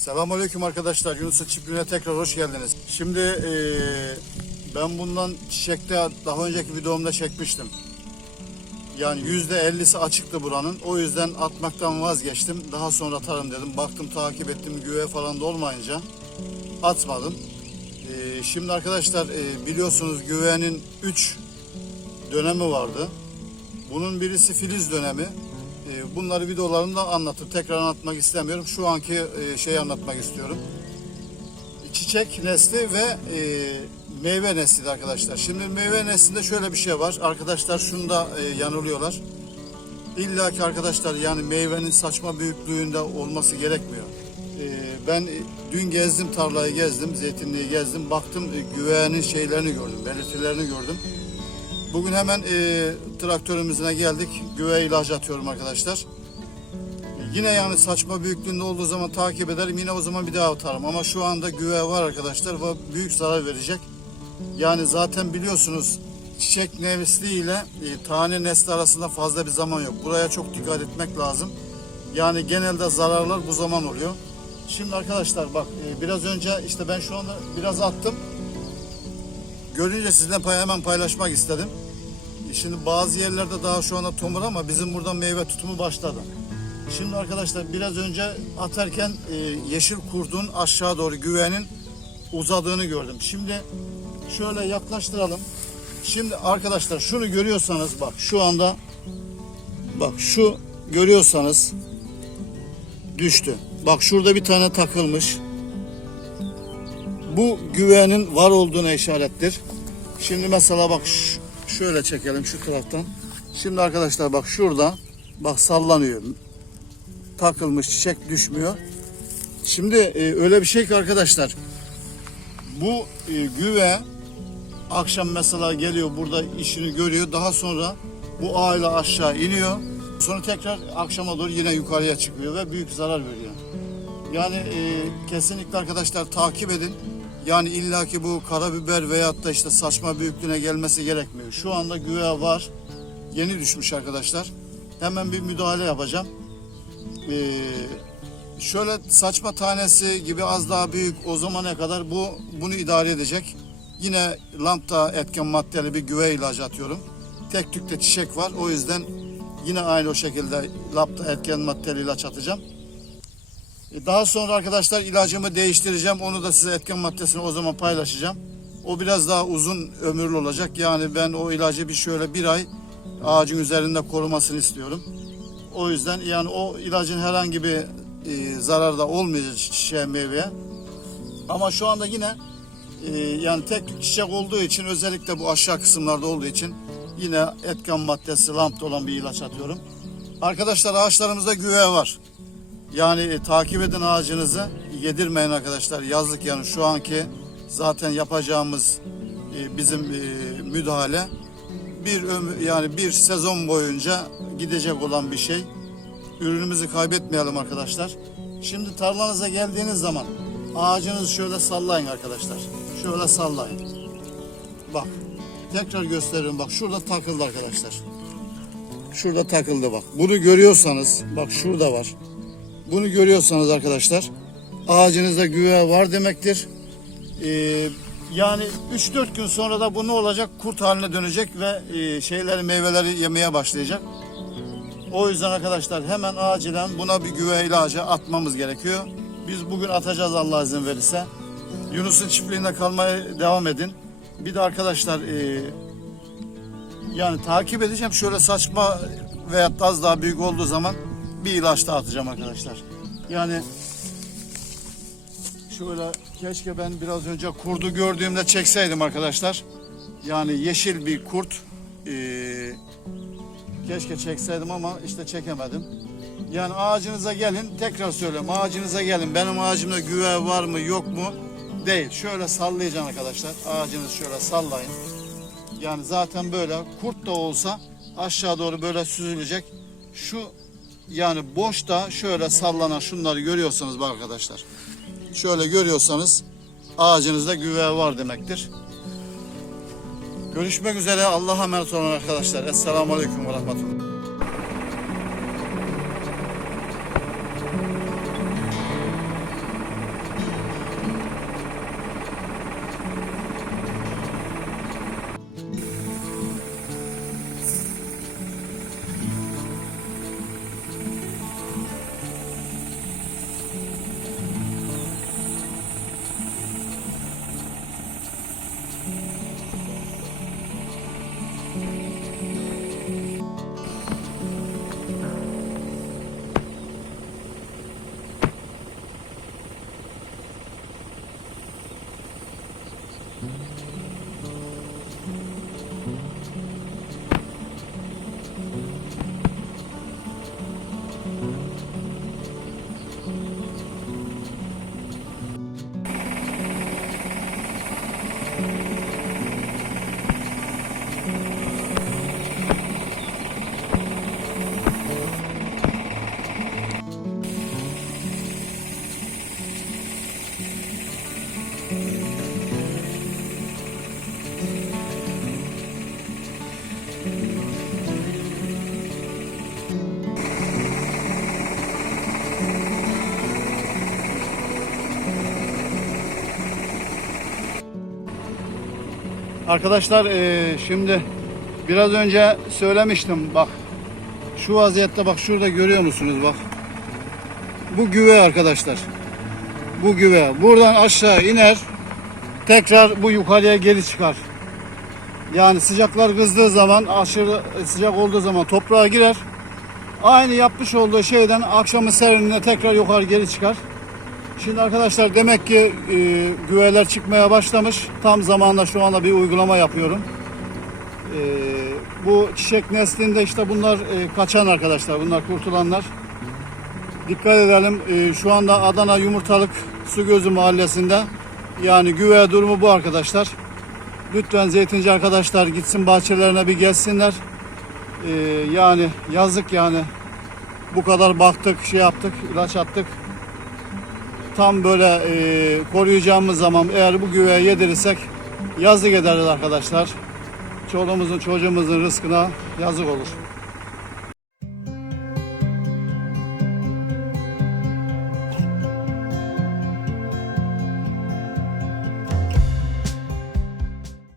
Selamünaleyküm arkadaşlar. Yunus'un çiftliğine tekrar hoş geldiniz. Şimdi eee, ben bundan çiçekte daha önceki videomda çekmiştim. Yani yüzde ellisi açıktı buranın. O yüzden atmaktan vazgeçtim. Daha sonra atarım dedim. Baktım takip ettim güve falan da olmayınca atmadım. Eee, şimdi arkadaşlar eee, biliyorsunuz güvenin 3 dönemi vardı. Bunun birisi filiz dönemi. Ee, Bunları videolarımda anlatıp tekrar anlatmak istemiyorum. Şu anki e, şeyi anlatmak istiyorum. Çiçek nesli ve e, meyve nesli arkadaşlar. Şimdi meyve neslinde şöyle bir şey var. Arkadaşlar şunda e, yanılıyorlar. İlla ki arkadaşlar yani meyvenin saçma büyüklüğünde olması gerekmiyor. E, Ben e, dün gezdim tarlayı gezdim, zeytinliği gezdim. Baktım e, güvenin şeylerini gördüm, belirtilerini gördüm. Bugün hemen e, traktörümüzüne geldik. Güve ilacı atıyorum arkadaşlar. Yine yani saçma büyüklüğünde olduğu zaman takip ederim. Yine o zaman bir daha atarım. Ama şu anda güve var arkadaşlar ve büyük zarar verecek. Yani zaten biliyorsunuz çiçek nesli ile e, tane nesli arasında fazla bir zaman yok. Buraya çok dikkat etmek lazım. Yani genelde zararlar bu zaman oluyor. Şimdi arkadaşlar bak e, biraz önce işte ben şu anda biraz attım. Görünce sizinle pay- hemen paylaşmak istedim. Şimdi bazı yerlerde daha şu anda tomur ama bizim burada meyve tutumu başladı. Şimdi arkadaşlar biraz önce atarken e, yeşil kurdun aşağı doğru güvenin uzadığını gördüm. Şimdi şöyle yaklaştıralım. Şimdi arkadaşlar şunu görüyorsanız bak şu anda bak şu görüyorsanız düştü. Bak şurada bir tane takılmış. Bu güvenin var olduğuna işarettir. Şimdi mesela bak şöyle çekelim şu taraftan. Şimdi arkadaşlar bak şurada bak sallanıyor. Takılmış çiçek düşmüyor. Şimdi e, öyle bir şey ki arkadaşlar bu e, güve akşam mesela geliyor burada işini görüyor. Daha sonra bu ağıyla aşağı iniyor. Sonra tekrar akşama doğru yine yukarıya çıkıyor ve büyük zarar veriyor. Yani e, kesinlikle arkadaşlar takip edin. Yani illaki bu karabiber veyahut da işte saçma büyüklüğüne gelmesi gerekmiyor. Şu anda güve var. Yeni düşmüş arkadaşlar. Hemen bir müdahale yapacağım. Ee, şöyle saçma tanesi gibi az daha büyük o zamana kadar bu bunu idare edecek. Yine lambda etken maddeli bir güve ilacı atıyorum. Tek tükte çiçek var. O yüzden yine aynı o şekilde lambda etken maddeli ilaç atacağım. E, Daha sonra arkadaşlar ilacımı değiştireceğim. Onu da size etken maddesini o zaman paylaşacağım. O biraz daha uzun ömürlü olacak. Yani ben o ilacı bir şöyle bir ay ağacın üzerinde korumasını istiyorum. O yüzden yani o ilacın herhangi bir e, zararı da olmayacak çiçeğe meyveye. Ama şu anda yine e, yani tek çiçek olduğu için özellikle bu aşağı kısımlarda olduğu için yine etken maddesi lampta olan bir ilaç atıyorum. Arkadaşlar ağaçlarımızda güve var. Yani e, takip edin ağacınızı, yedirmeyin arkadaşlar. Yazlık yani şu anki zaten yapacağımız e, bizim e, müdahale bir ömür, yani bir sezon boyunca gidecek olan bir şey. Ürünümüzü kaybetmeyelim arkadaşlar. Şimdi tarlanıza geldiğiniz zaman ağacınızı şöyle sallayın arkadaşlar. Şöyle sallayın. Bak tekrar gösteriyorum bak şurada takıldı arkadaşlar. Şurada takıldı bak. Bunu görüyorsanız bak şurada var. Bunu görüyorsanız arkadaşlar ağacınızda güve var demektir. Ee, yani 3-4 gün sonra da bu ne olacak? Kurt haline dönecek ve e, şeyleri meyveleri yemeye başlayacak. O yüzden arkadaşlar hemen acilen buna bir güve ilacı atmamız gerekiyor. Biz bugün atacağız Allah izin verirse. Yunus'un çiftliğinde kalmaya devam edin. Bir de arkadaşlar e, yani takip edeceğim. Şöyle saçma da az daha büyük olduğu zaman bir ilaç daha atacağım arkadaşlar. Yani şöyle keşke ben biraz önce kurdu gördüğümde çekseydim arkadaşlar. Yani yeşil bir kurt. Ee, keşke çekseydim ama işte çekemedim. Yani ağacınıza gelin tekrar söylüyorum ağacınıza gelin benim ağacımda güve var mı yok mu değil. Şöyle sallayacaksın arkadaşlar ağacınızı şöyle sallayın. Yani zaten böyle kurt da olsa aşağı doğru böyle süzülecek. Şu yani boşta şöyle sallanan şunları görüyorsanız bak arkadaşlar. Şöyle görüyorsanız ağacınızda güve var demektir. Görüşmek üzere. Allah'a emanet olun arkadaşlar. Esselamu Aleyküm ve Rahmetullah. Arkadaşlar eee, şimdi biraz önce söylemiştim bak şu vaziyette bak şurada görüyor musunuz bak. Bu güve arkadaşlar. Bu güve. Buradan aşağı iner. Tekrar bu yukarıya geri çıkar. Yani sıcaklar kızdığı zaman aşırı sıcak olduğu zaman toprağa girer. Aynı yapmış olduğu şeyden akşamın serinliğine tekrar yukarı geri çıkar. Şimdi arkadaşlar demek ki e, güveler çıkmaya başlamış. Tam zamanda şu anda bir uygulama yapıyorum. E, bu çiçek neslinde işte bunlar e, kaçan arkadaşlar. Bunlar kurtulanlar. Dikkat edelim. e, şu anda Adana Yumurtalık Su Gözü mahallesinde yani güve durumu bu arkadaşlar. Lütfen zeytinci arkadaşlar gitsin bahçelerine bir gelsinler. E, yani yazık yani. Bu kadar baktık, şey yaptık, ilaç attık tam böyle e, koruyacağımız zaman eğer bu güveye yedirirsek yazık ederiz arkadaşlar. Çoluğumuzun çocuğumuzun rızkına yazık olur.